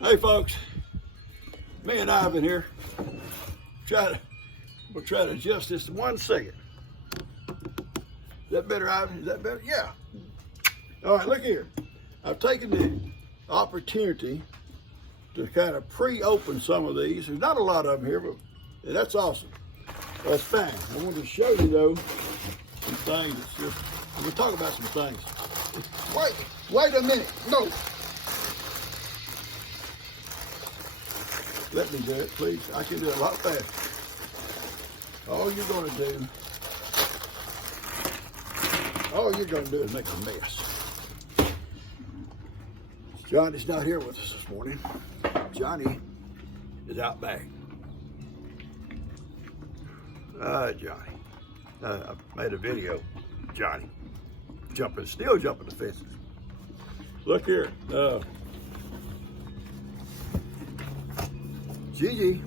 Hey folks, me and Ivan here. We'll try to adjust this in 1 second. Is that better, Ivan? Is that better? Yeah. All right, look here. I've taken the opportunity to kind of pre-open some of these. There's not a lot of them here, but that's awesome. That's fine. I wanted to show you though some things. We'll talk about some things. Wait a minute. No. Let me do it, please. I can do it a lot faster. All you're gonna do is make a mess. Johnny's not here with us this morning. Johnny is out back. Johnny. I made a video. Johnny still jumping the fences. Look here. Gigi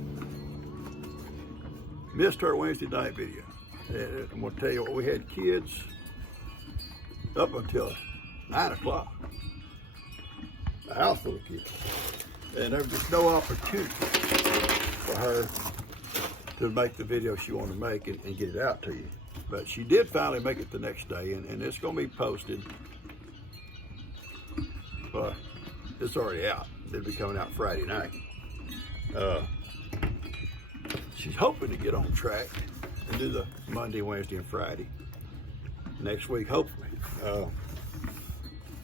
missed her Wednesday night video. And I'm gonna tell you what, we had kids up until 9 o'clock. A house full of kids. And there was just no opportunity for her to make the video she wanted to make and get it out to you. But she did finally make it the next day, and it's gonna be posted. But it's already out. It'll be coming out Friday night. She's hoping to get on track and do the Monday, Wednesday, and Friday next week, hopefully.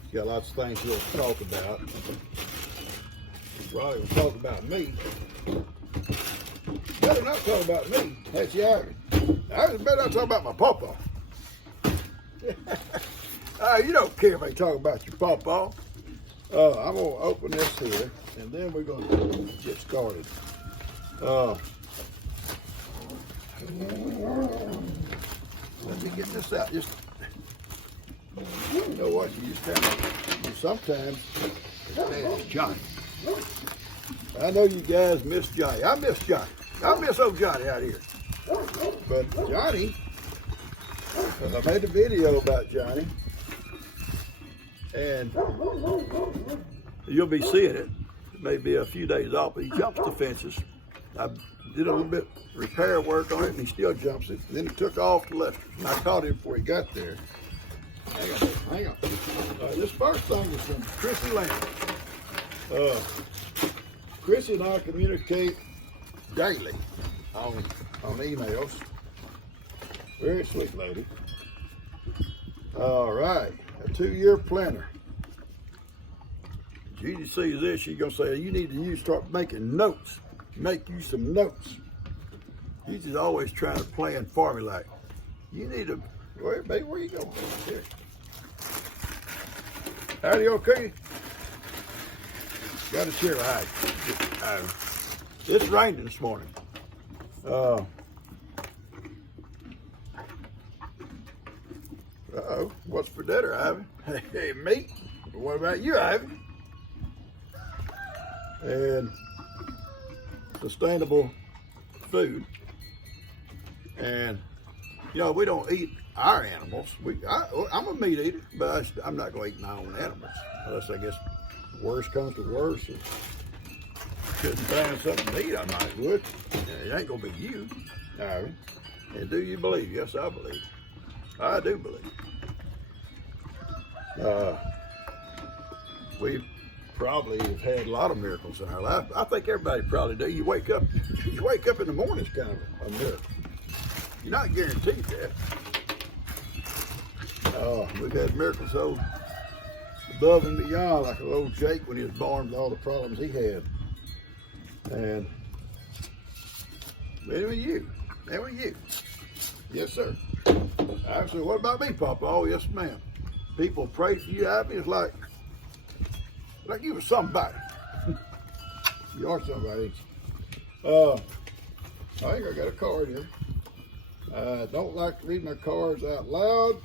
She's got lots of things she wants to talk about. Probably will talk about me. Better not talk about me. That's Ivan. I better not talk about my pawpaw. You don't care if they talk about your pawpaw. I'm gonna open this here, and then we're gonna get started. Let me get this out. You know what? You just kind of, sometimes, Johnny. I know you guys miss Johnny. I miss Johnny. I miss old Johnny out here. But Johnny, I made a video about Johnny, and you'll be seeing it. It may be a few days off, but he jumps the fences. I did a little bit repair work on it, and he still jumps it. And then it took off to left. And I caught him before he got there. Hang on. This first thing is from Chrissy Lamb. Chrissy and I communicate daily on emails. Very sweet lady. All right, a 2-year planner. Gigi sees this, she's gonna say, you need to start making notes. Make you some notes. Gigi's always trying to plan for me like, you need to, baby, where you going? Here. Howdy, okay? Got a chair to hide. It's raining this morning. Uh-oh, what's for dinner, Ivan? Hey, meat. What about you, Ivan? And sustainable food. And, you know, we don't eat our animals. I'm a meat eater, but I'm not going to eat my own animals. Unless, I guess, worse comes to worse. Couldn't find something to eat, I might would. It ain't going to be you, Ivan. And do you believe? Yes, I believe. I do believe. We probably have had a lot of miracles in our life. I think everybody probably do. You wake up in the morning, it's kind of a miracle. You're not guaranteed that. We've had miracles so above and beyond, like old Jake when he was born with all the problems he had. And then with you. Yes, sir. Actually, what about me, Papa? Oh, yes, ma'am. People pray for you, Abby. It's like you were somebody. You are somebody. I think I got a card here. I don't like to read my cards out loud.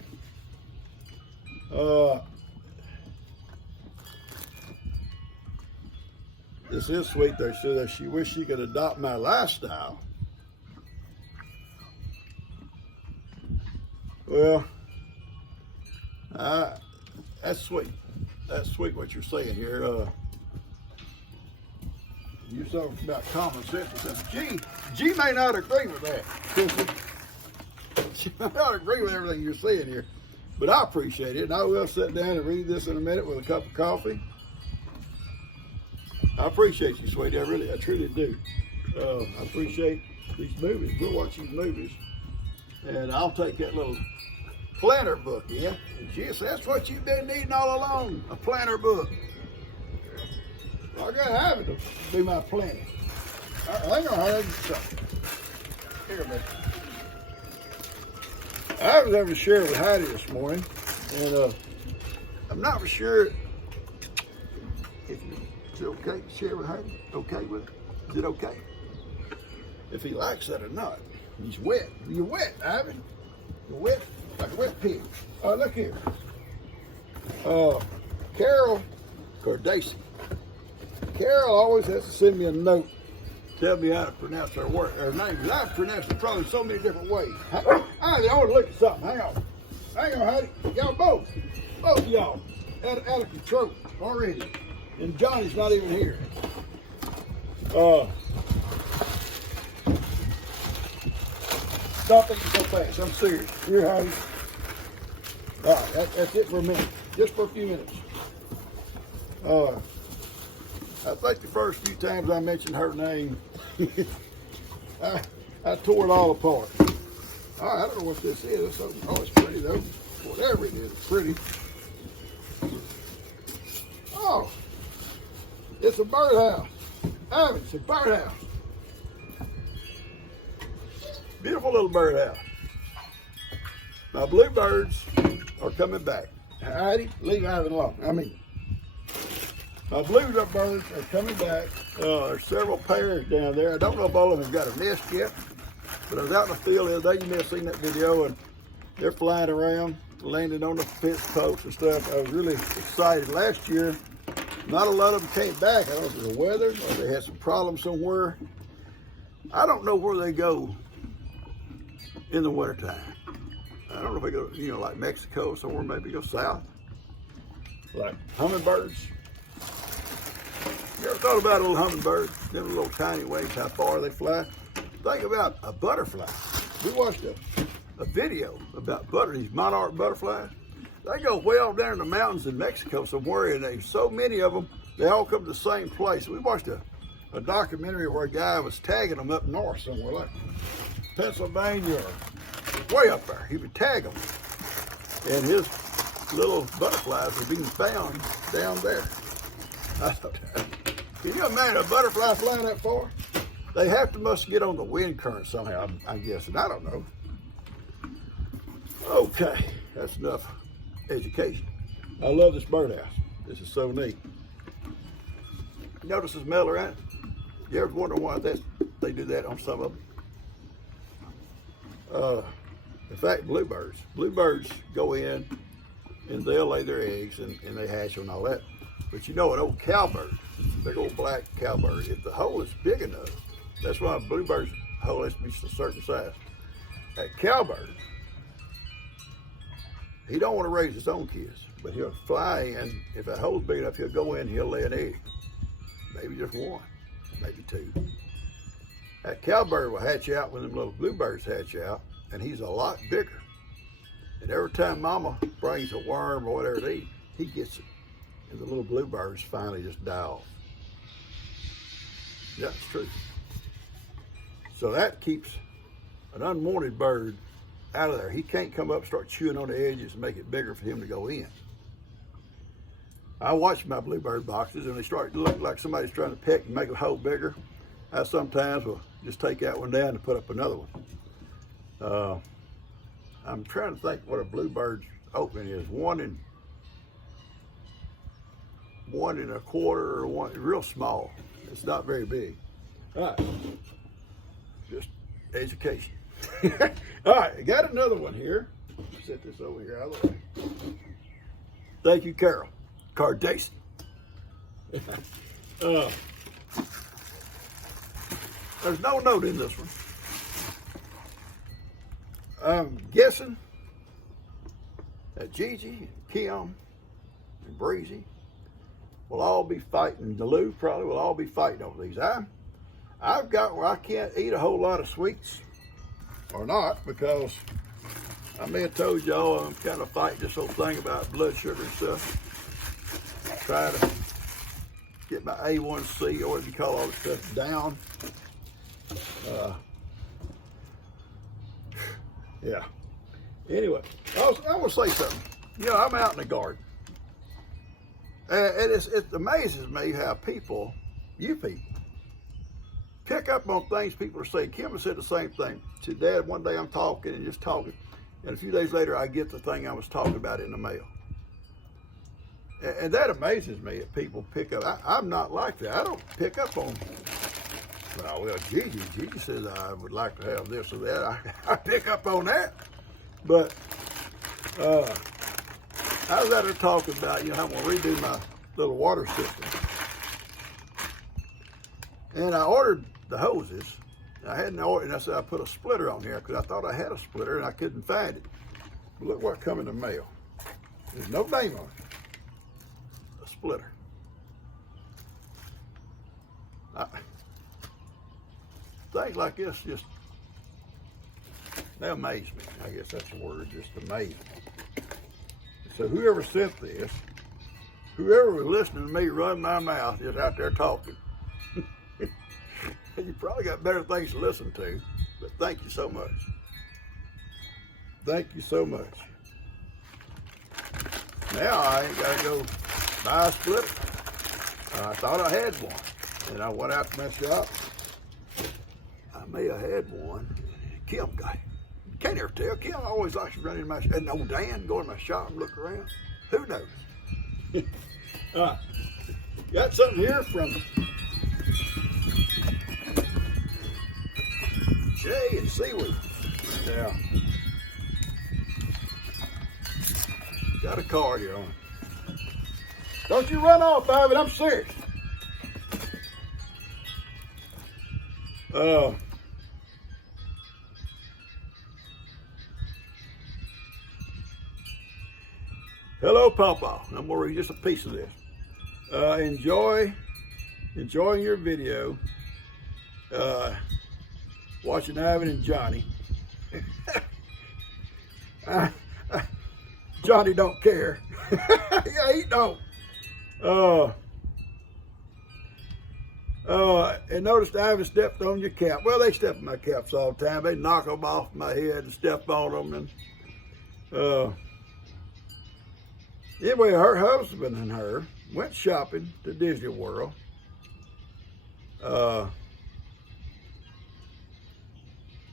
This is sweet. They said that she wished she could adopt my lifestyle. Well, that's sweet. That's sweet what you're saying here. You talking about common sense. G may not agree with that. She may not agree with everything you're saying here, but I appreciate it. And I will sit down and read this in a minute with a cup of coffee. I appreciate you, sweetie. I truly do. I appreciate these movies. We'll watch these movies, and I'll take that little planner book, yeah? And yes, that's what you've been needing all along, a planner book. Well, I gotta have it to be my planner. Hang on, I'll here, man. I was having to share with Heidi this morning, and I'm not for sure if it's okay to share with Heidi. Okay with it? Is it okay? If he likes that or not. He's wet. You're wet, Ivan. You're wet like a wet pig. Look here. Carol Cardacy. Carol always has to send me a note, tell me how to pronounce her name, because I've pronounced it probably so many different ways. I want to look at something. Hang on, Heidi. Y'all both of y'all, out of control already. And Johnny's not even here. Stop thinking so fast. I'm serious. Here, Heidi. All right, that's it for a minute. Just for a few minutes. I think the first few times I mentioned her name, I tore it all apart. I don't know what this is. Oh, it's pretty though. Whatever it is, it's pretty. Oh, it's a birdhouse. Ivan, it's a birdhouse. Beautiful little birdhouse. My bluebirds are coming back. Heidi, leave Ivan alone. My bluebirds are coming back. There's several pairs down there. I don't know if all of them have got a nest yet, but I was out in the field the other day. You may have seen that video, and they're flying around, landing on the fence posts and stuff. I was really excited. Last year, not a lot of them came back. I don't know if it was the weather or they had some problems somewhere. I don't know where they go in the wintertime. I don't know if they go, like Mexico, somewhere maybe go south. Like hummingbirds. You ever thought about a little hummingbird? Them little tiny wings, how far they fly? Think about a butterfly. We watched a video about these monarch butterflies. They go well down in the mountains in Mexico somewhere, and there's so many of them, they all come to the same place. We watched a documentary where a guy was tagging them up north somewhere, like Pennsylvania or way up there. He would tag them, and his little butterflies were being found down there. Can you imagine a butterfly flying that far? They must get on the wind current somehow, I'm guessing. I don't know. Okay, that's enough education. I love this birdhouse. This is so neat. Notice this metal around? You ever wonder why they do that on some of them? In fact, bluebirds go in and they'll lay their eggs and they hatch and all that. But an old cowbird, big old black cowbird, if the hole is big enough, that's why a bluebird's hole has to be a certain size. That cowbird, he don't want to raise his own kids, but he'll fly in. If that hole's big enough, he'll go in, he'll lay an egg. Maybe just one, maybe two. That cowbird will hatch out when them little bluebirds hatch out, and he's a lot bigger. And every time mama brings a worm or whatever to eat, he gets it. And the little bluebirds finally just die off. Yeah, it's true. So that keeps an unwanted bird out of there. He can't come up and start chewing on the edges and make it bigger for him to go in. I watch my bluebird boxes and they start to look like somebody's trying to peck and make a hole bigger. I sometimes will just take that one down and put up another one. I'm trying to think what a bluebird's opening is. One and a quarter, or one real small. It's not very big. All right, just education. All right, I got another one here. Set this over here out of the way. Thank you, Carol Cardacy. There's no note in this one. I'm guessing that Gigi, Kim, and Breezy will all be fighting. The Lou probably will all be fighting over these. I've got where I can't eat a whole lot of sweets, or not, because I may have told y'all I'm kind of fighting this whole thing about blood sugar and stuff. Try to get my A1C, or what you call all this stuff, down. Yeah. Anyway, I want to say something. You know, I'm out in the garden. And it amazes me how people, you people, pick up on things people are saying. Kim has said the same thing. She said, Dad, one day I'm talking and just talking, and a few days later I get the thing I was talking about in the mail. And that amazes me if people pick up. I'm not like that. I don't pick up on, well, Gigi says I would like to have this or that. I pick up on that. But I was out there talking about, you know, I'm going to redo my little water system. And I ordered the hoses. I hadn't ordered, and I said I put a splitter on here because I thought I had a splitter and I couldn't find it. But look what come in the mail. There's no name on it. A splitter. Things like this just, they amaze me. I guess that's the word, just amaze me. So whoever sent this, whoever was listening to me run my mouth just out there talking, you probably got better things to listen to, but thank you so much. Thank you so much. Now I ain't got to go buy a splitter. I thought I had one, and I went out to my shop. I may have had one. Kim got it. Can't ever tell. Kim always likes to run in my shop. And old Dan go in my shop and look around. Who knows? Got something here from Jay and Seaweed. Yeah. Got a card here on it. Don't you run off, Ivan. I'm serious. Hello, Papa. I'm gonna read just a piece of this. Enjoying your video. Watching Ivan and Johnny. Johnny don't care. Yeah, he don't. And noticed Ivan stepped on your cap. Well, they step on my caps all the time. They knock them off my head and step on them. And anyway, her husband and her went shopping to Disney World.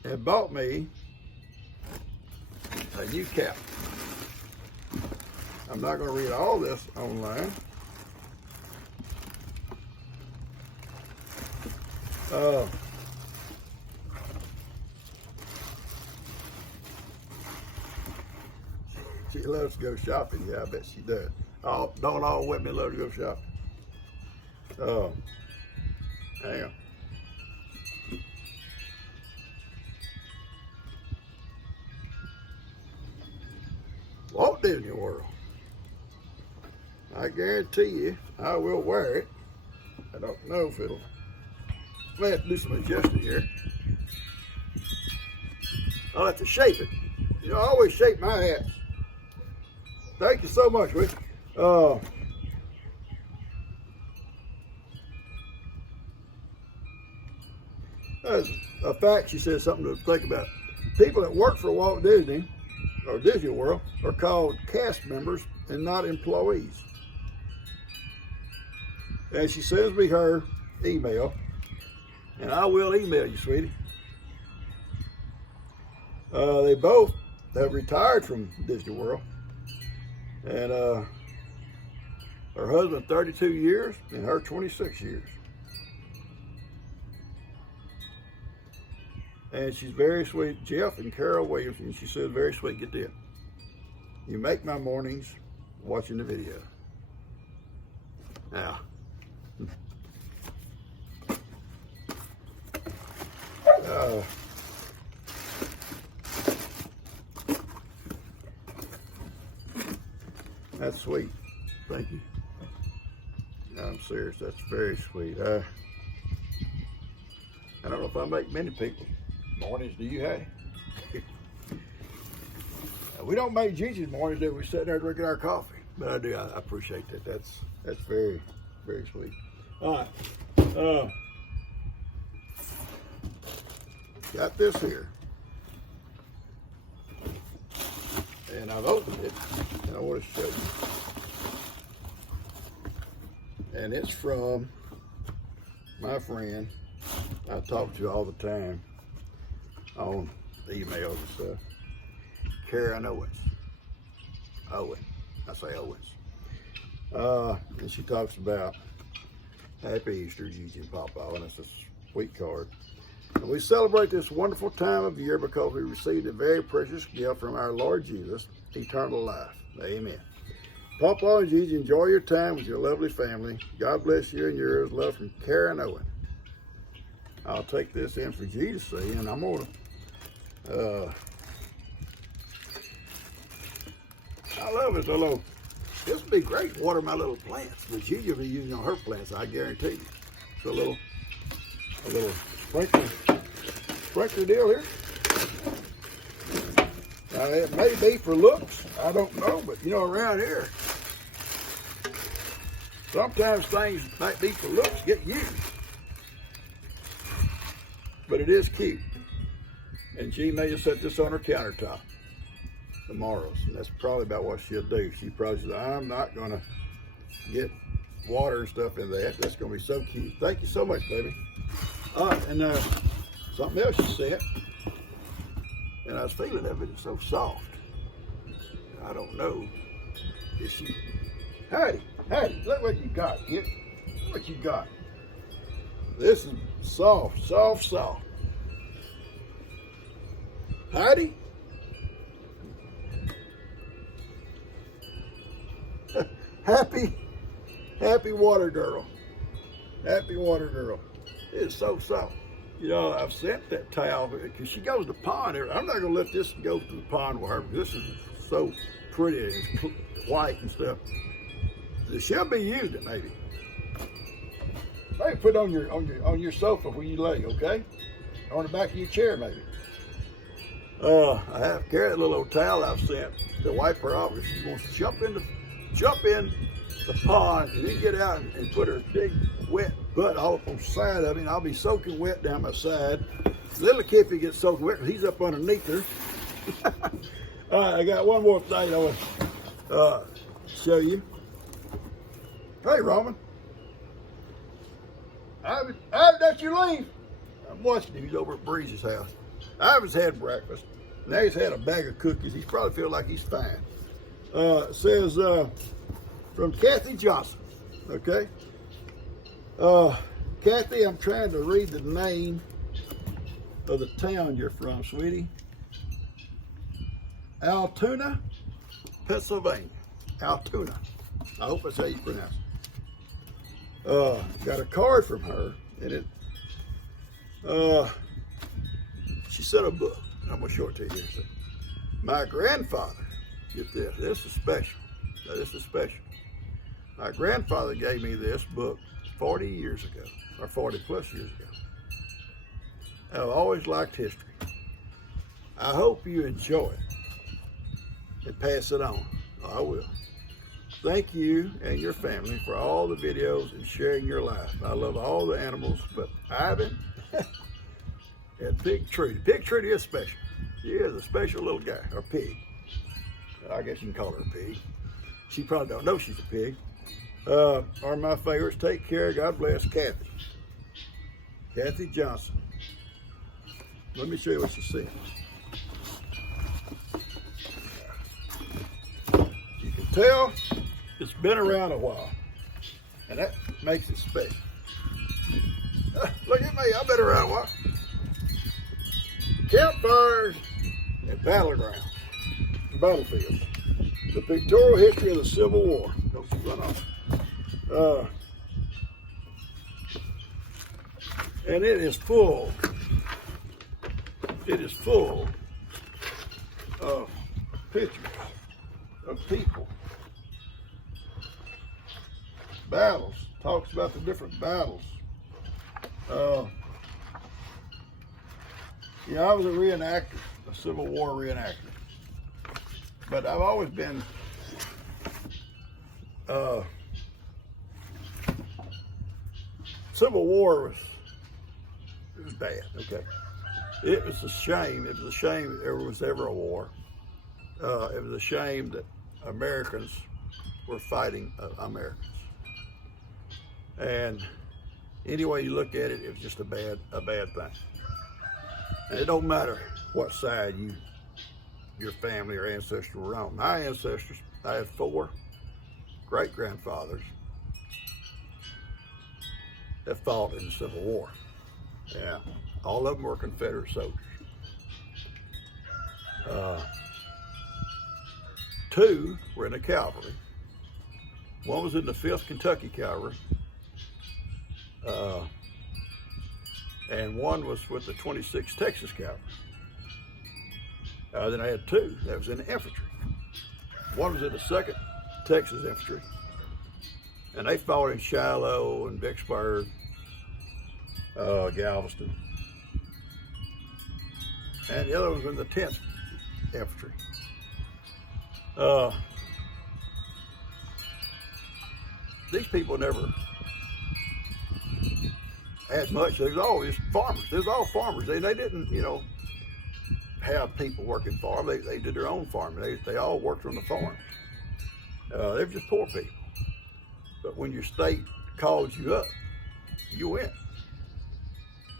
And bought me a new cap. I'm not going to read all this online. She loves to go shopping. Yeah, I bet she does. Don't all women love to go shopping? Hang on. Walt Disney World. I guarantee you, I will wear it. I don't know if it'll. I may have to do some adjusting here. I'll have to shape it. You know, I always shape my hats. Thank you so much, Rick. As a fact, she said something to think about. People that work for Walt Disney or Disney World are called cast members and not employees. And she sends me her email, and I will email you, sweetie. They both have retired from Disney World, and her husband 32 years and her 26 years. And she's very sweet. Jeff and Carol Williams, and she said, very sweet, get this. You make my mornings watching the video. Now, that's sweet. Thank you. I'm serious. That's very sweet. I don't know if I make many people mornings. Do you, Hattie? We don't make Gigi's mornings that we sit there drinking our coffee, but I do. I appreciate that. That's very, very sweet. All right. Got this here, and I've opened it, and I want to show you. And it's from my friend I talk to all the time on emails and stuff, Karen Owens. Owen, I say Owens. And she talks about Happy Easter, Gigi and Papa, and it's a sweet card. And we celebrate this wonderful time of year because we received a very precious gift from our Lord Jesus, eternal life. Amen. Papa and Gigi, enjoy your time with your lovely family. God bless you and yours. Love from Karen Owen. I'll take this in for Gigi to see, and I'm gonna I love this little. This would be great to water my little plants. The Gigi will be using on her plants, I guarantee you. It's a little sprinkler deal here. Now it may be for looks, I don't know, but you know, around here, sometimes things might be for looks get used. But it is cute. And G may just set this on her countertop tomorrow, and that's probably about what she'll do. She probably says, I'm not gonna get water and stuff in that. That's gonna be so cute. Thank you so much, baby. All right, and something else she said, and I was feeling of it, it's so soft. I don't know if she, Heidi, look what you got, kid. Look what you got. This is soft. Heidi? Happy water girl. Happy water girl. It's so soft. You know, I've sent that towel because she goes to the pond. I'm not gonna let this go to the pond with her because this is so pretty and it's white and stuff. She'll be using it maybe. Maybe put it on your sofa where you lay, okay? On the back of your chair maybe. I have carried a little old towel I've sent to wipe her off. If she wants to jump in the pond and then get out and put her big wet butt all up on the side of it, and I'll be soaking wet down my side. Little Kippy gets soaking wet because he's up underneath her. All right, I got one more thing I want to show you. Hey, Roman. Ivan, don't you leave. I'm watching him. He's over at Breeze's house. Ivan's had breakfast. Now he's had a bag of cookies. He probably feels like he's fine. It says from Kathy Johnson. Okay. Kathy, I'm trying to read the name of the town you're from, sweetie. Altoona, Pennsylvania. Altoona. I hope that's how you pronounce it. Got a card from her, and it. She sent a book. I'm gonna show it to you here. So, my grandfather, get this. This is special. Now, this is special. My grandfather gave me this book 40 years ago, or 40 plus years ago. I've always liked history. I hope you enjoy it and pass it on. I will. Thank you and your family for all the videos and sharing your life. I love all the animals, but Ivan and Pig Trudy. Pig Trudy is special. She is a special little guy, or pig. I guess you can call her a pig. She probably don't know she's a pig. Are my favorites. Take care. God bless. Kathy. Kathy Johnson. Let me show you what she said. You can tell it's been around a while, and that makes it special. Look at me, I've been around a while. Campfires and battlefields. The pictorial history of the Civil War. Don't you run off. And it is full of pictures of people, battles, talks about the different battles. Yeah, I was a reenactor, a Civil War reenactor. But I've always been Civil War was bad, okay. It was a shame. It was a shame there was ever a war. It was a shame that Americans were fighting Americans. And any way you look at it, it was just a bad thing. And it don't matter what side your family or ancestors were on. My ancestors, I had 4 great-grandfathers that fought in the Civil War. Yeah, all of them were Confederate soldiers. 2 were in the cavalry. 1 was in the 5th Kentucky Cavalry. And 1 was with the 26th Texas Cavalry. Then I had 2 that was in the infantry. 1 was in the 2nd Texas Infantry, and they fought in Shiloh and Vicksburg, Galveston. And the other was in the 10th Infantry. These people never had much. They was always farmers. They was all farmers. They didn't, have people working for them. They did their own farming. They all worked on the farms. They were just poor people. But when your state called you up, you went.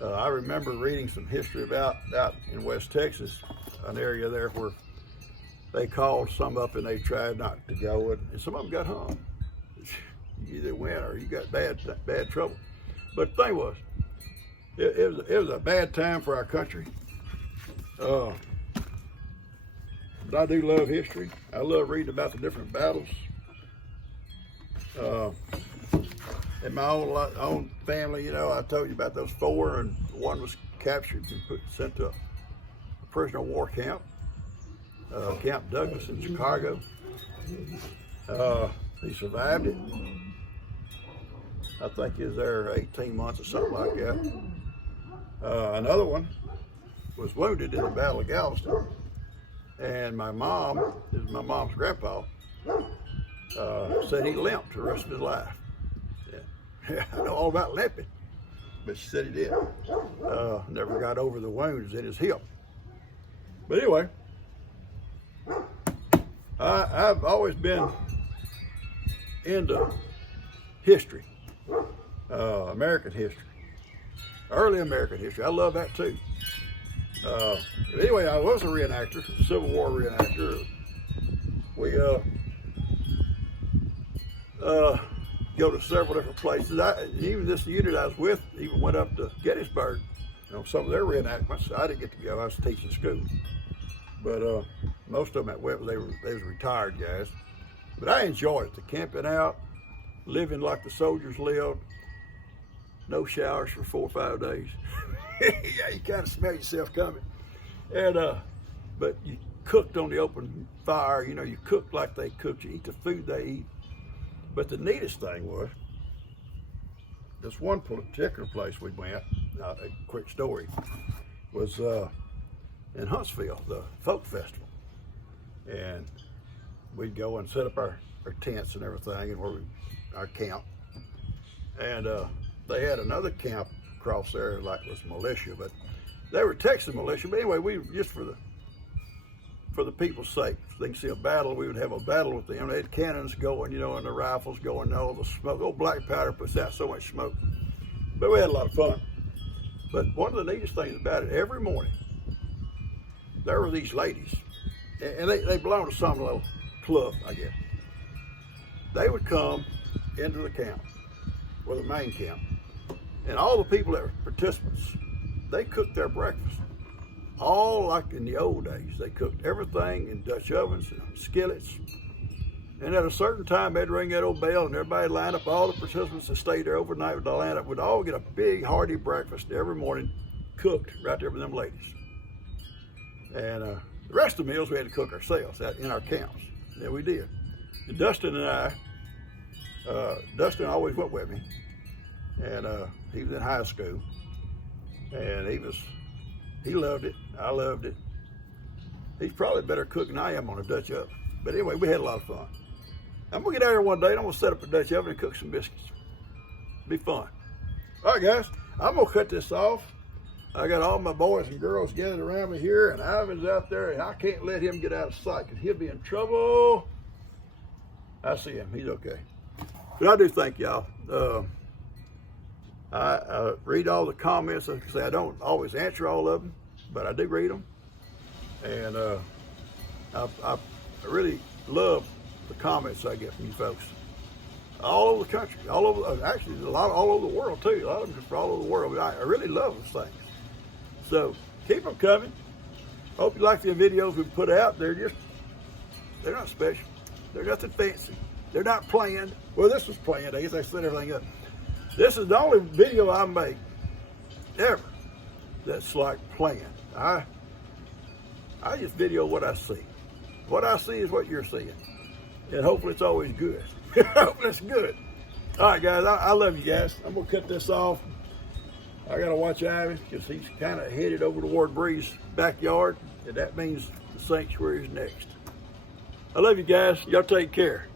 I remember reading some history about out in West Texas, an area there where they called some up and they tried not to go, and some of them got hung. You either went or you got bad trouble. But the thing was, it was a bad time for our country. But I do love history. I love reading about the different battles. In my own family, I told you about those 4, and 1 was captured and sent to a prisoner of war camp, Camp Douglas in Chicago. He survived it. I think he was there 18 months or something like that. Another one was wounded in the Battle of Galveston, and my mom's grandpa, said he limped the rest of his life. Yeah. I know all about limping, but she said he did. Never got over the wounds in his hip. But anyway, I've always been into history, American history, early American history. I love that too. Anyway, I was a reenactor, Civil War reenactor. We go to several different places. Even this unit I was with even went up to Gettysburg. Some of their reenactments. I didn't get to go. I was teaching school. But most of them that went, they was retired guys. But I enjoyed it. The camping out, living like the soldiers lived. No showers for 4 or 5 days. Yeah, you kind of smell yourself coming. And but you cooked on the open fire. You cooked like they cooked. You eat the food they eat. But the neatest thing was, this one particular place we went, a quick story, was in Huntsville, the folk festival. And we'd go and set up our tents and everything, and our camp. And they had another camp across there, like it was militia, but they were Texas militia. But anyway, we just for the people's sake, if they can see a battle, we would have a battle with them. They had cannons going, and the rifles going, all the smoke. Oh, black powder puts out so much smoke. But we had a lot of fun. But one of the neatest things about it, every morning, there were these ladies, and they belonged to some little club, I guess. They would come into the camp, or the main camp, and all the people that were participants, they cooked their breakfast. All like in the old days. They cooked everything in Dutch ovens and skillets. And at a certain time, they'd ring that old bell, and everybody line up. All the participants that stayed there overnight would line up. Would all get a big, hearty breakfast every morning, cooked right there with them ladies. And the rest of the meals we had to cook ourselves in our camps. Yeah, we did. And Dustin and I Dustin always went with me, and he was in high school, and he loved it. I loved it. He's probably a better cook than I am on a Dutch oven. But anyway, we had a lot of fun. I'm gonna get out here one day and I'm gonna set up a Dutch oven and cook some biscuits. Be fun. All right, guys, I'm gonna cut this off. I got all my boys and girls gathered around me here, and Ivan's out there, and I can't let him get out of sight because he'll be in trouble. I see him, he's okay. But I do thank y'all. I read all the comments. Like I say, I don't always answer all of them, but I do read them. And I really love the comments I get from you folks. All over the country, all over, actually a lot all over the world too. A lot of them just all over the world. But I really love those things. So keep them coming. Hope you like the videos we put out. They're not special. They're nothing fancy. They're not planned. Well, this was planned. I guess I set everything up. This is the only video I make ever that's like planned. I just video what I see. What I see is what you're seeing. And hopefully it's always good. Hopefully it's good. All right, guys, I love you guys. I'm going to cut this off. I got to watch Ivan because he's kind of headed over toward Bree's backyard. And that means the sanctuary is next. I love you guys. Y'all take care.